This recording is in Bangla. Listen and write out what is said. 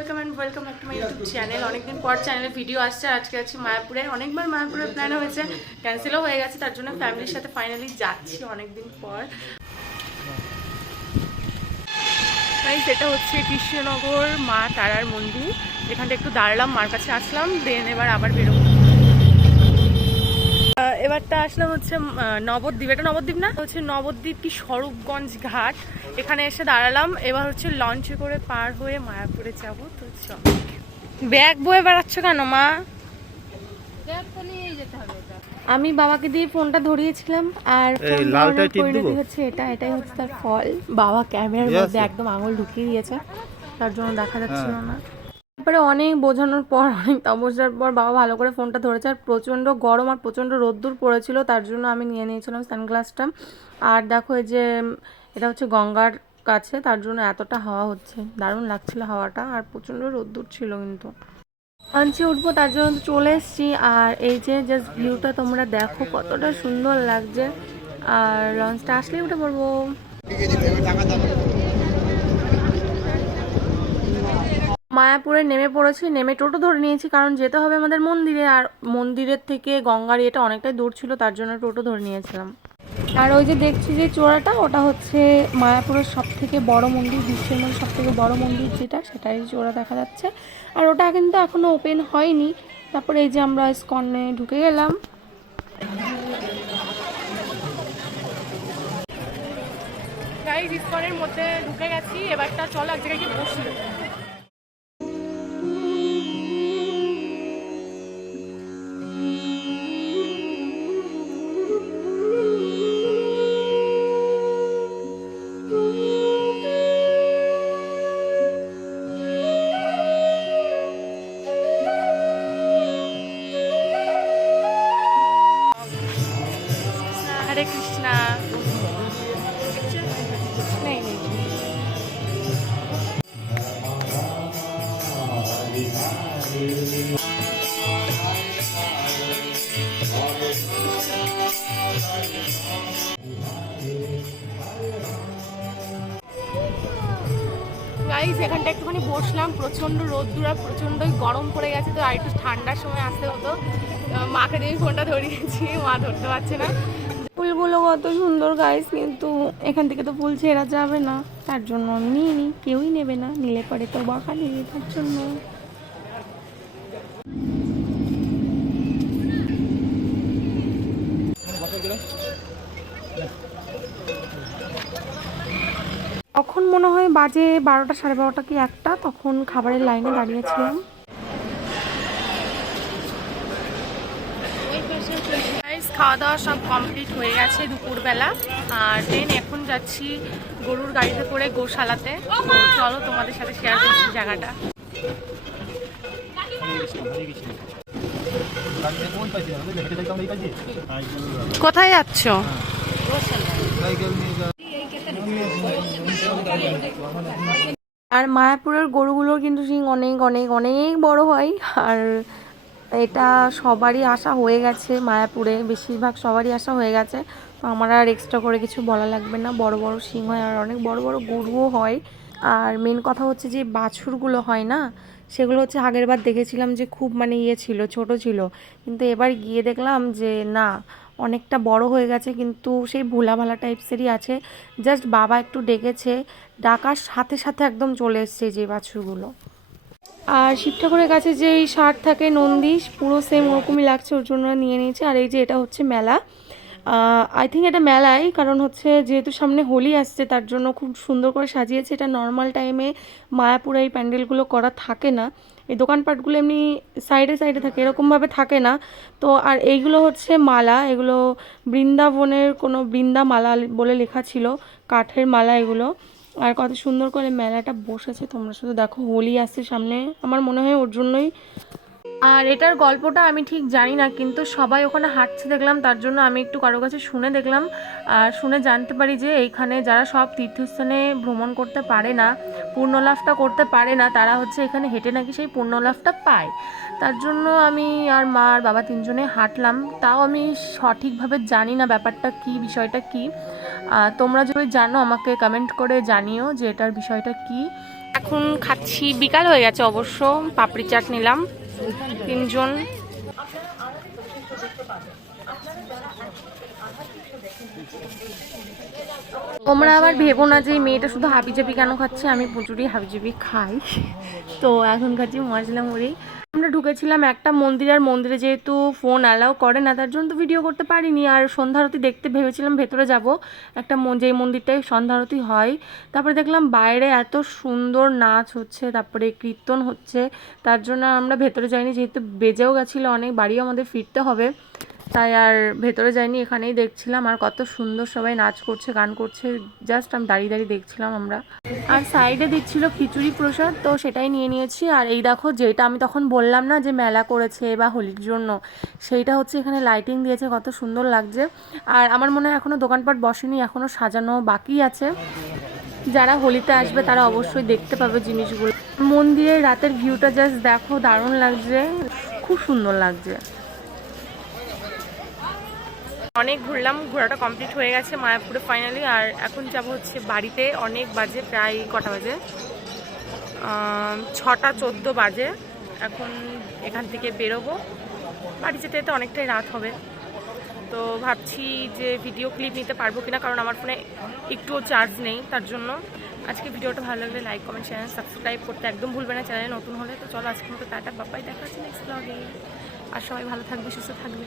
Welcome back to my YouTube channel. অনেকদিন পর চ্যানেলে ভিডিও আসছে। আজকে আছি মায়াপুরে। অনেকবার মায়াপুরের প্ল্যান হয়েছে, ক্যান্সেলও হয়ে গেছে, তার জন্য ফ্যামিলির সাথে ফাইনালি যাচ্ছি অনেকদিন পর। সেটা হচ্ছে কৃষ্ণনগর মা তারার মন্দির। এখানটা একটু দাঁড়ালাম, মার কাছে আসলাম, দেন এবার আবার বেরোবো। এবারটা আসলাম হচ্ছে নবদ্বীপ। এটা নবদ্বীপ না, হচ্ছে নবদ্বীপ কি স্বরূপগঞ্জ ঘাট। এখানে এসে দাঁড়ালাম। এবার হচ্ছে লঞ্চে করে পার হয়ে মায়াপুরে যাবো। তো চল। ব্যাগ বয়ে বেড়াচ্ছ কেন মা? আমি বাবাকে দিয়ে ফোনটা ধরিয়েছিলাম, আর পরিণতি হচ্ছে এটাই হচ্ছে তার ফল। বাবা ক্যামেরার মধ্যে একদম আঙুল ঢুকিয়ে দিয়েছে, তার জন্য দেখা যাচ্ছিল না। তারপরে অনেক বোঝানোর পর, অনেক তপস্যার পর বাবা ভালো করে ফোনটা ধরেছে। আর প্রচণ্ড গরম আর প্রচণ্ড রোদ্দুর পড়েছিল, তার জন্য আমি নিয়ে নিয়েছিলাম সানগ্লাসটা। আর দেখো এই যে এটা হচ্ছে গঙ্গার কাছে, তার জন্য এতটা হাওয়া হচ্ছে, দারুণ লাগছিল হাওয়াটা। আর প্রচণ্ড রোদ্দুর ছিল, কিন্তু লঞ্চে উঠবো তার জন্য চলে এসেছি। আর এই যে জাস্ট ভিউটা তোমরা দেখো কতটা সুন্দর লাগছে। আর লঞ্চটা আসলেই উঠে পড়বো। মায়াপুরে নেমে পড়েছি, নেমে টোটো ধরে নিয়েছি, কারণ যেতে হবে আমাদের মন্দিরে। আর মন্দিরের থেকে গঙ্গার এটা অনেকটাই দূর ছিল, তার জন্য টোটো ধরে নিয়েছিলাম। আর ওই যে দেখছি যে চূড়াটা, ওটা হচ্ছে মায়াপুরের সব থেকে বড় মন্দির, বিশ্বের মধ্যে সব থেকে বড় মন্দির যেটা, সেটাই চূড়া দেখা যাচ্ছে। আর ওটা কিন্তু এখনো ওপেন হয়নি। তারপরে এই যে আমরা ইসকনে ঢুকে গেলাম। গাইস, ইসকনের মধ্যে ঢুকে গেছি। এবারটা চলো এক জায়গায় গিয়ে বসি। हरे कृष्णा। नहीं नहीं, গাইস এখানটা একটুখানি বসলাম। প্রচণ্ড রোদ্দুর আর প্রচণ্ডই গরম পড়ে গেছে, তো আর একটু ঠান্ডার সময় আসতে হতো। মাকে দিয়ে ফোনটা ধরিয়েছি, মা ধরতে পারছে না। ফুলগুলো কত সুন্দর গাইস, কিন্তু এখান থেকে তো ফুল ছেঁড়া যাবে না, তার জন্য আমি নিয়ে নিই। কেউই নেবে না, নিলে পরে তো বকা নেবে, তার জন্য। তখন মনে হয় বাজে 12টা, 12:30 কি 1টা। তখন খাবারের লাইনে দাঁড়িয়েছিলাম। খাওয়া দাওয়া সব কমপ্লিট হয়ে গেছে দুপুরবেলা। আর দেন এখন যাচ্ছি গরুর গাড়িতে করে গোশালাতে। চলো তোমাদের সাথে শেয়ার করছি জায়গাটা। কোথায় যাচ্ছ? আর মায়াপুরের গরুগুলোর কিন্তু শিং অনেক অনেক অনেক বড় হয়। আর এটা সবারই আশা হয়ে গেছে, মায়াপুরে বেশিরভাগ সবারই আশা হয়ে গেছে। তো আমার আর এক্সট্রা করে কিছু বলা লাগবে না। বড় বড় শিং হয়, আর অনেক বড় বড় গরুও হয়। আর মেন কথা হচ্ছে যে বাছুরগুলো হয় না, সেগুলো হচ্ছে আগের বার দেখেছিলাম যে খুব মানে ছিল, ছোট ছিল। কিন্তু এবার গিয়ে দেখলাম যে না, অনেকটা বড় হয়ে গেছে, কিন্তু সেই ভোলা ভালা টাইপসেরই আছে। জাস্ট বাবা একটু ডেকেছে, ডাকার সাথে সাথে একদম চলে এসছে যে বাছুরগুলো। আর শিব ঠাকুরের কাছে যেই ষাঁড় থাকে নন্দী, পুরো সেম ওরকমই লাগছে, ওর জন্য নিয়ে নিয়েছে। আর এই যে এটা হচ্ছে মেলা, আই থিঙ্ক এটা মেলাই, কারণ হচ্ছে যেহেতু সামনে হোলি আসছে, তার জন্য খুব সুন্দর করে সাজিয়েছে। এটা নর্মাল টাইমে মায়াপুরে এই প্যান্ডেলগুলো করা থাকে না। এই দোকানপাটগুলো এমনি সাইডে সাইডে থাকে, এরকমভাবে থাকে না। তো আর এইগুলো হচ্ছে মালা, এগুলো বৃন্দাবনের কোনো বৃন্দা মালা বলে লেখা ছিল, কাঠের মালা এগুলো। আর কত সুন্দর করে মেলাটা বসেছে, তোমরা শুধু দেখো। হোলি আসছে সামনে, আমার মনে হয় ওর জন্যই। আর এটার গল্পটা আমি ঠিক জানি না, কিন্তু সবাই ওখানে হাঁটছে দেখলাম, তার জন্য আমি একটু কারো কাছে শুনে দেখলাম। আর শুনে জানতে পারি যে এইখানে যারা সব তীর্থস্থানে ভ্রমণ করতে পারে না, পুণ্যলাভটা করতে পারে না, তারা হচ্ছে এখানে হেঁটে নাকি সেই পুণ্যলাভটা পায়। তার জন্য আমি আর মা আর বাবা তিনজনে হাঁটলাম। তাও আমি সঠিকভাবে জানি না ব্যাপারটা কি, বিষয়টা কি। তোমরা যদি জানো আমাকে কমেন্ট করে জানিও যে এটার বিষয়টা কি। এখন খাচ্ছি, বিকাল হয়ে গেছে অবশ্য। পাপড়ি চাট নিলাম 3 জন। তোমরা আবার ভেবো না যে মেয়েটা শুধু হাবিজাবি কেন খাচ্ছে, আমি প্রচুরই হাবিজাবি খাই। তো এখন খাচ্ছি মশলা মুড়ি। আমরা ঢুকেছিলাম একটা মন্দির, আর মন্দিরে যেহেতু ফোন অ্যালাউ করে না, তার জন্য তো ভিডিও করতে পারিনি। আর সন্ধ্যা আরতি দেখতে ভেবেছিলাম ভেতরে যাব, একটা যেই মন্দিরটায় সন্ধ্যা আরতি হয়। তারপরে দেখলাম বাইরে এত সুন্দর নাচ হচ্ছে, তারপরে কীর্তন হচ্ছে, তার জন্য আমরা ভেতরে যাইনি। যেহেতু বেজেও গেছিলো অনেক, বাড়িও আমাদের ফিরতে হবে, তাই আর ভেতরে যাইনি, এখানেই দেখছিলাম। আর কত সুন্দর সবাই নাচ করছে, গান করছে, জাস্ট আমি দাঁড়িয়ে দাঁড়িয়ে দেখছিলাম আমরা। আর সাইডে দিচ্ছিল খিচুড়ি প্রসাদ, তো সেটাই নিয়ে নিয়েছি। আর এই দেখো, যেটা আমি তখন বললাম না যে মেলা করেছে বা হোলির জন্য, সেইটা হচ্ছে এখানে লাইটিং দিয়েছে, কত সুন্দর লাগছে। আর আমার মনে হয় এখনও দোকানপাট বসেনি, এখনও সাজানো বাকি আছে। যারা হোলিতে আসবে তারা অবশ্যই দেখতে পাবে জিনিসগুলো। মন্দিরের রাতের ভিউটা জাস্ট দেখো, দারুণ লাগছে, খুব সুন্দর লাগছে। অনেক ঘুরলাম, ঘোরাটা কমপ্লিট হয়ে গেছে মায়াপুরে ফাইনালি। আর এখন যাব হচ্ছে বাড়িতে। অনেক বাজে, প্রায় কটা বাজে, 6টা 14 বাজে। এখন এখান থেকে বেরোবো, বাড়ি যেতে যেতে অনেকটাই রাত হবে। তো ভাবছি যে ভিডিও ক্লিপ নিতে পারবো কিনা, কারণ আমার ফোনে একটুও চার্জ নেই। তার জন্য আজকে ভিডিওটা ভালো লাগলে লাইক, কমেন্ট, শেয়ার, সাবস্ক্রাইব করতে একদম ভুলবে না চ্যানেলে নতুন হলে। তো চলো আজকের মতো টাটা, বাবাই, দেখা হচ্ছে নেক্সট ব্লগে। আর সবাই ভালো থাকবে, সুস্থ থাকবে।